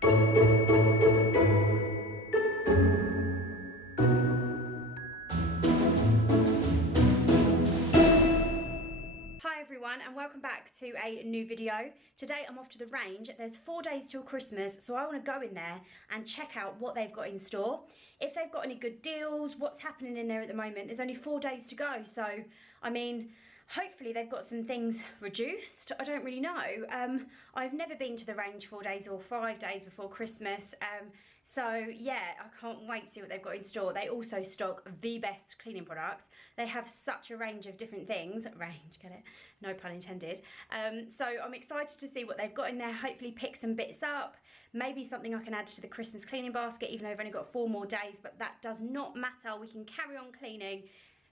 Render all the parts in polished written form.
And welcome back to a new video. Today I'm off to the range. There's 4 days till Christmas, so I want to go in there and check out what they've got in store. If they've got any good deals, what's happening in there at the moment. There's only 4 days to go, so I mean, hopefully they've got some things reduced. I don't really know. I've never been to the range 4 days or 5 days before Christmas. So yeah, I can't wait to see what they've got in store. They also stock the best cleaning products. They have such a range of different things. Range, get it? No pun intended. So I'm excited to see what they've got in there. Hopefully pick some bits up. Maybe something I can add to the Christmas cleaning basket, even though I've only got 4 more days, but that does not matter. We can carry on cleaning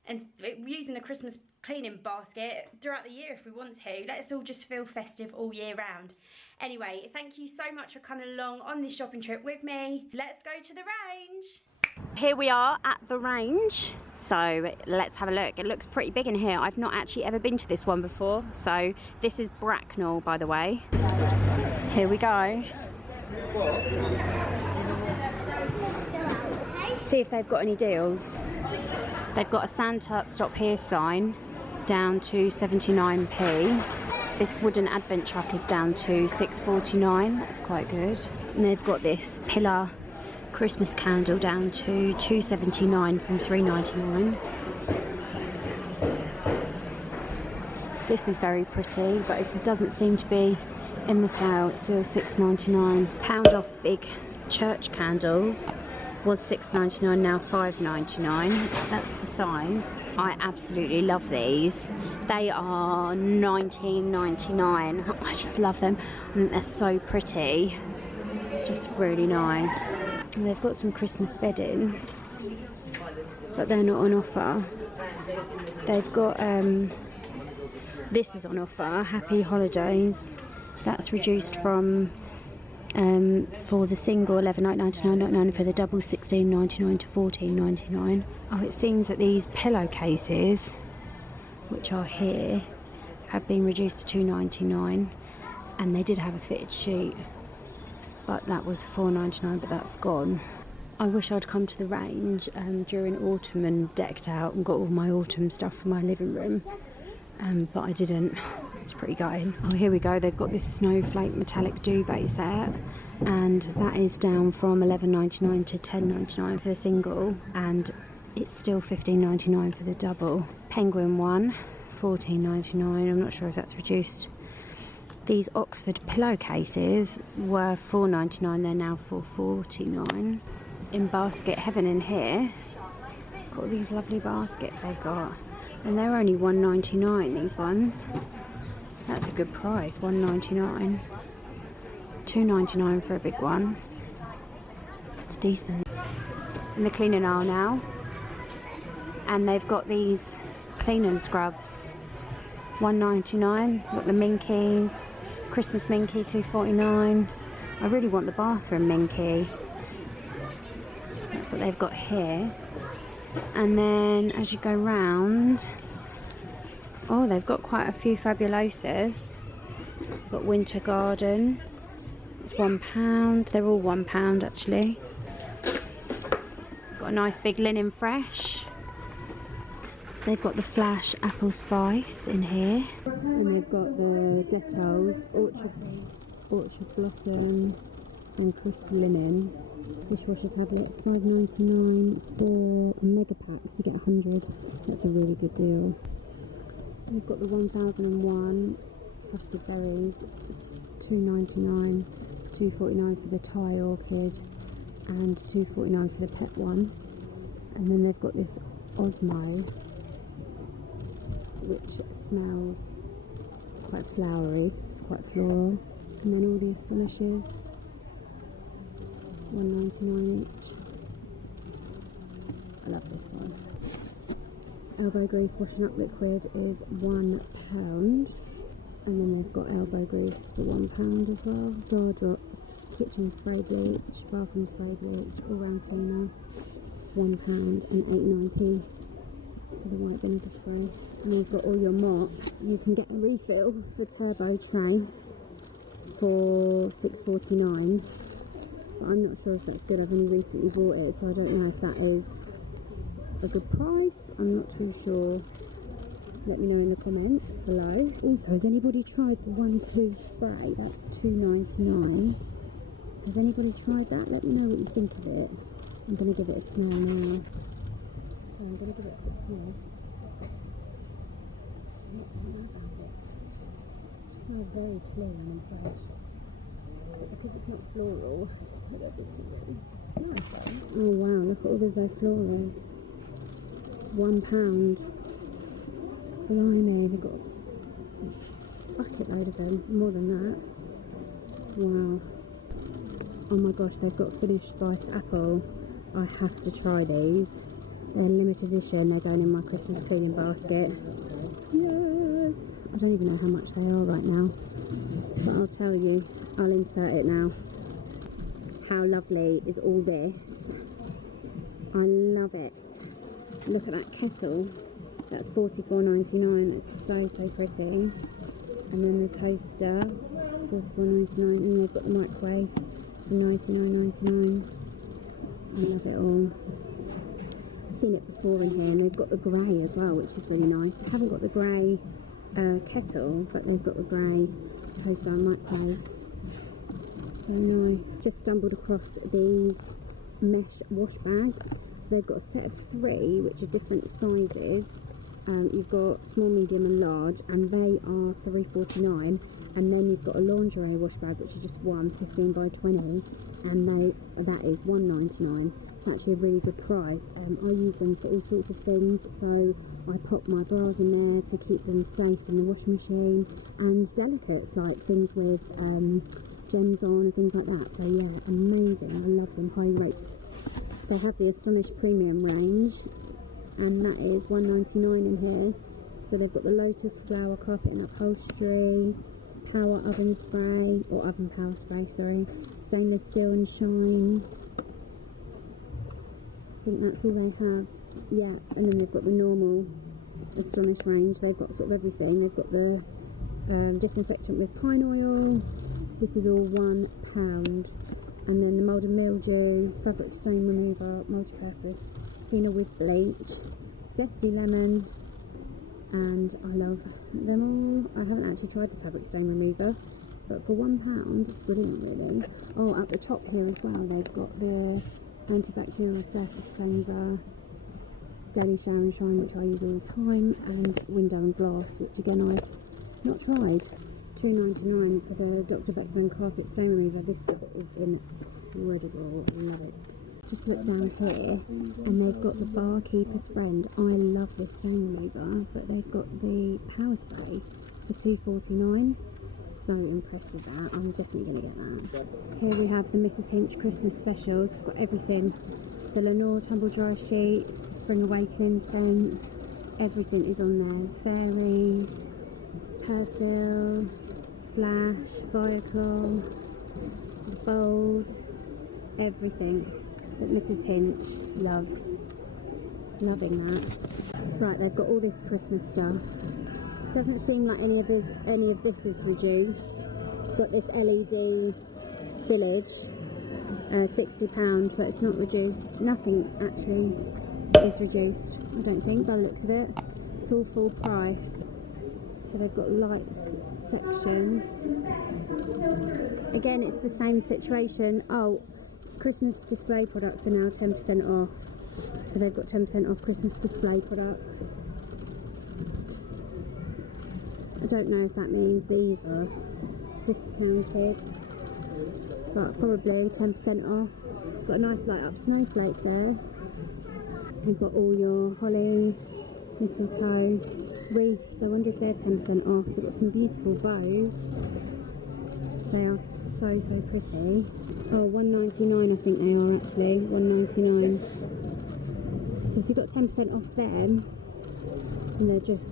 and using the Christmas cleaning basket throughout the year if we want to. Let's all just feel festive all year round. Anyway, thank you so much for coming along on this shopping trip with me. Let's go to the range. Here we are at the range, so let's have a look. It looks pretty big in here. I've not actually ever been to this one before. So this is Bracknell, by the way. Here we go. See if they've got any deals. They've got a Santa Stop Here sign down to 79p. This wooden advent truck is down to 6.49. That's quite good. And they've got this pillar Christmas candle down to 2.79 from 3.99. This is very pretty, but it doesn't seem to be in the sale. It's still 6.99. Pound off big church candles was 6.99, now 5.99. That's the size. I absolutely love these. They are 19.99. I just love them. I think they're so pretty. Just really nice. And they've got some Christmas bedding, but they're not on offer. They've got this is on offer, Happy Holidays. That's reduced from for the single £11.99, for the double £16.99 to £14.99. Oh, it seems that these pillowcases, which are here, have been reduced to £2.99, and they did have a fitted sheet, but that was £4.99, but that's gone. I wish I'd come to the range during autumn and decked out and got all my autumn stuff for my living room, but I didn't. It's pretty gutting. Oh, here we go. They've got this snowflake metallic duvet set, and that is down from £11.99 to £10.99 for the single, and it's still £15.99 for the double. Penguin one, £14.99. I'm not sure if that's reduced. These Oxford pillowcases were £4.99. They're now £4.49. In basket heaven in here, got these lovely baskets they've got, and they're only £1.99. These ones. That's a good price. £1.99. £2.99 for a big one. It's decent. In the cleaning aisle now, and they've got these cleaning scrubs. £1.99. Got the Minkies, Christmas Minky, £2.49. I really want the bathroom Minky. That's what they've got here. And then as you go round, oh, they've got quite a few Fabulosas. They've got Winter Garden. It's £1. They're all £1 actually. Got a nice big Linen Fresh. So they've got the Flash Apple Spice in here. And they've got the Dettol's Orchard Blossom and Crisp Linen dishwasher tablets, £5.99 for mega packs. You get 100. That's a really good deal. We've got the 1001 Frosted Berries. It's £2.99, £2.49 for the Thai Orchid, and £2.49 for the pet one. And then they've got this Osmo, which smells quite flowery. It's quite floral. And then all the Astonishes, £1.99 each. I love this one. Elbow grease washing up liquid is £1, and then they've got elbow grease for £1 as well. Star Drops, kitchen spray bleach, bathroom spray bleach, all round cleaner, £1 and 89p for the white vinegar spray. And you've got all your mops. You can get a refill for Turbo Trace for £6.49. but I'm not sure if that's good. I've only recently bought it, so I don't know if that is a good price. I'm not too sure. Let me know in the comments below. Also, has anybody tried the 1-2 spray? That's $2.99. Has anybody tried that? Let me know what you think of it. I'm going to give it a smell now. So I'm going to give it a quick smell. What do you know about it? It smells very clean and fresh. But because it's not floral, it's a little bit nice though. Oh wow, look at all those florals. £1. Blimey, they've got a bucket load of them, more than that. Wow. Oh my gosh, they've got finished spiced apple. I have to try these. They're limited edition, they're going in my Christmas cleaning basket. Yes! I don't even know how much they are right now, but I'll tell you, I'll insert it now. How lovely is all this? I love it. Look at that kettle. That's $44.99. It's so pretty. And then the toaster, $44.99. And they've got the microwave for $99.99. I love it all. I've seen it before in here, and they've got the grey as well, which is really nice. They haven't got the grey kettle, but they've got the grey toaster and microwave. So nice. Just stumbled across these mesh wash bags. So they've got a set of 3, which are different sizes. You've got small, medium and large, and they are $3.49. And then you've got a lingerie wash bag, which is just 15 by 20, and that is $1.99. It's actually a really good price. I use them for all sorts of things, so I pop my bras in there to keep them safe in the washing machine, and delicates like things with gems on and things like that. So yeah, amazing. I love them. Highly rate. They have the Astonish Premium range, and that is $1.99 in here. So they've got the Lotus Flower Carpet and Upholstery, Power Oven Spray, or Oven Power Spray, sorry, Stainless Steel and Shine. I think that's all they have. Yeah, and then they've got the normal Astonish range. They've got sort of everything. They've got the disinfectant with pine oil. This is all £1. And then the mould and mildew, fabric stain remover, multi-purpose cleaner with bleach, zesty lemon, and I love them all. I haven't actually tried the fabric stain remover, but for £1, it's brilliant really. Oh, at the top here as well, they've got the antibacterial surface cleanser, daily shower and shine, which I use all the time, and window and glass, which again I've not tried. $2.99 for the Dr. Bracknell carpet stain remover. This is incredible. I love it. Just look down here, and they've got the Barkeeper's Friend. I love this stain remover, but they've got the power spray for $2.49. So impressed with that. I'm definitely going to get that. Here we have the Mrs. Hinch Christmas specials. It's got everything. The Lenore tumble dryer sheet, Spring Awakening scent. Everything is on there. Fairies, Persil, Flash, Fireclaw, Bold, everything that Mrs. Hinch loves. Loving that. Right, they've got all this Christmas stuff. Doesn't seem like any of this is reduced. Got this LED village, £60, but it's not reduced. Nothing actually is reduced, I don't think, by the looks of it. It's all full price. So they've got lights section. Again, it's the same situation. Oh, Christmas display products are now 10% off. So they've got 10% off Christmas display products. I don't know if that means these are discounted, but probably 10% off. Got a nice light up snowflake there. You've got all your holly, mistletoe, wreaths. I wonder if they're 10% off. They've got some beautiful bows. They are so pretty. Oh, $1.99 I think they are actually. $1.99. So if you've got 10% off them, and they're just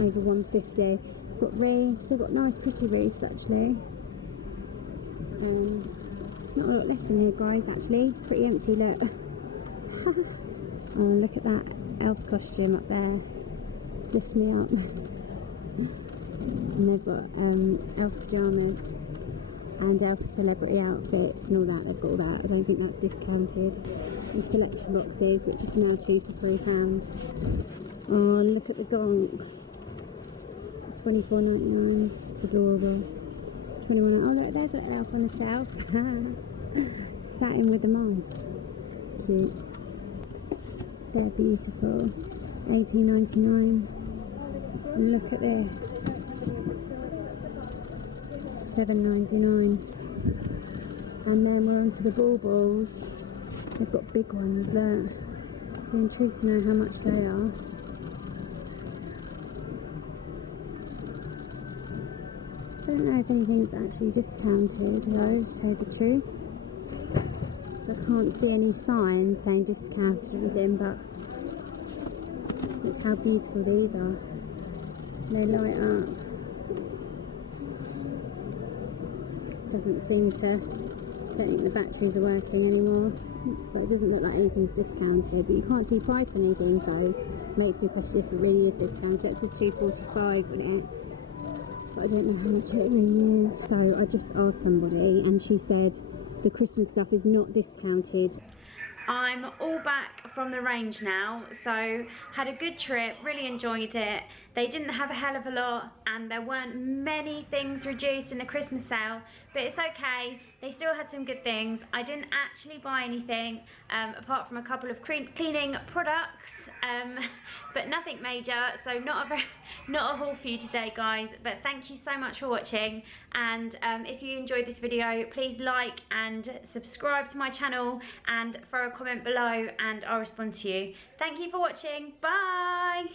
over $1.50. Got wreaths. They've got nice pretty wreaths actually. Not a lot left in here, guys. Actually, it's pretty empty. Look. Oh, look at that elf costume up there. Lift me up. And they've got elf pyjamas and Elf celebrity outfits and all that. They've got all that. I don't think that's discounted. And selection boxes, which is now 2 for £3. Oh, look at the gonk. £24.99. It's adorable. 21. Oh look, there's an elf on the shelf. Sat in with the mum. Cute. They're beautiful. £18.99. Look at this. £7.99. And then we're onto the baubles. They've got big ones, look. I'm intrigued to know how much they are. I don't know if anything's actually discounted though, to tell you the truth. I can't see any signs saying discount or anything, but look how beautiful these are. They light up. Doesn't seem to, I don't think the batteries are working anymore, but it doesn't look like anything's discounted. But you can't see price on anything, so it makes me question if it really is discounted. It says £2.45 on it, but I don't know how much it really is. So I just asked somebody and she said the Christmas stuff is not discounted. I'm all back from the range now, so had a good trip, really enjoyed it. They didn't have a hell of a lot and there weren't many things reduced in the Christmas sale, but it's okay. They still had some good things. I didn't actually buy anything apart from a couple of cleaning products, but nothing major, so not a haul for you today, guys. But thank you so much for watching, and if you enjoyed this video, please like and subscribe to my channel and throw a comment below and I'll respond to you. Thank you for watching. Bye.